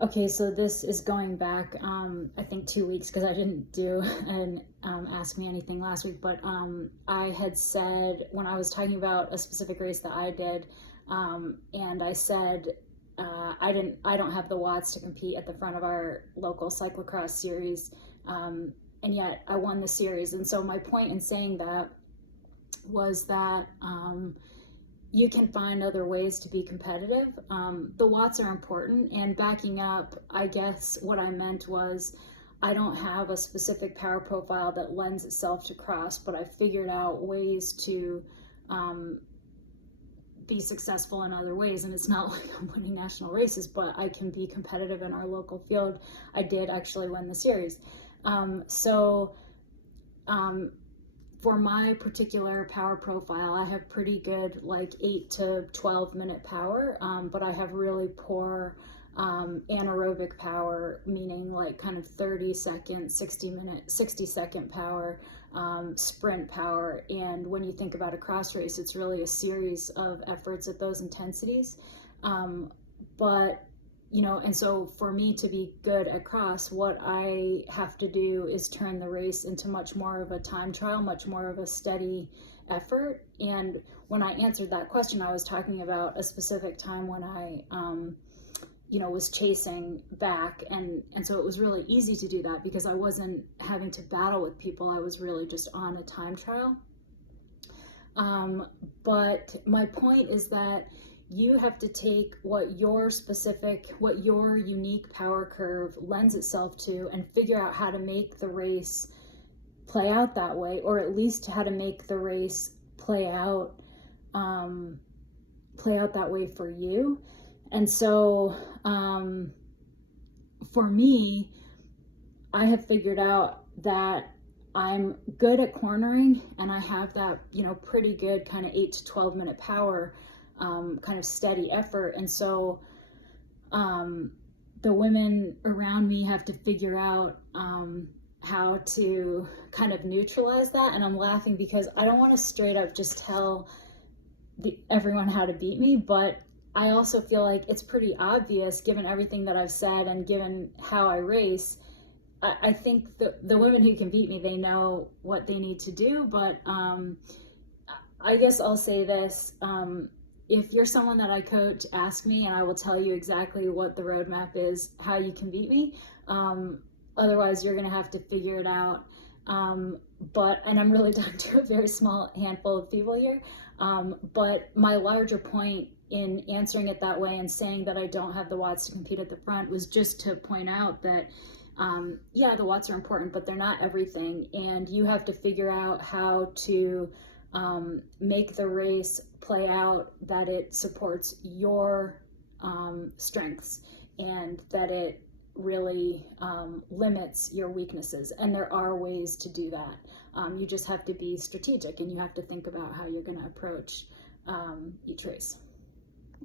Okay, so this is going back, I think 2 weeks because I didn't do an Ask Me Anything last week, but I had said when I was talking about a specific race that I did, and I said I don't have the watts to compete at the front of our local cyclocross series, and yet I won the series. And so my point in saying that was that you can find other ways to be competitive. The watts are important, and backing up, I guess what I meant was I don't have a specific power profile that lends itself to cross, but I figured out ways to be successful in other ways. And it's not like I'm winning national races, but I can be competitive in our local field. I did actually win the series. So for my particular power profile, I have pretty good like 8 to 12 minute power, but I have really poor anaerobic power, meaning like kind of 30-second, 60-second power, sprint power. And when you think about a cross race, it's really a series of efforts at those intensities. But and so for me to be good at cross, what I have to do is turn the race into much more of a time trial, much more of a steady effort. And when I answered that question, I was talking about a specific time when I, was chasing back. And so it was really easy to do that because I wasn't having to battle with people. I was really just on a time trial. But my point is that you have to take what your unique power curve lends itself to and figure out how to make the race play out that way, or at least how to make the race play out that way for you. And so for me, I have figured out that I'm good at cornering, and I have that, pretty good kind of 8 to 12 minute power, kind of steady effort. And so the women around me have to figure out how to kind of neutralize that. And I'm laughing because I don't want to straight up just tell everyone how to beat me, but I also feel like it's pretty obvious given everything that I've said and given how I race. I think the women who can beat me, they know what they need to do. But I guess I'll say this. If you're someone that I coach, ask me and I will tell you exactly what the roadmap is, how you can beat me. Otherwise, you're going to have to figure it out. And I'm really talking to a very small handful of people here. But my larger point in answering it that way and saying that I don't have the watts to compete at the front was just to point out that the watts are important, but they're not everything. And you have to figure out how to make the race play out that it supports your strengths and that it really limits your weaknesses. And there are ways to do that. You just have to be strategic, and you have to think about how you're going to approach each race.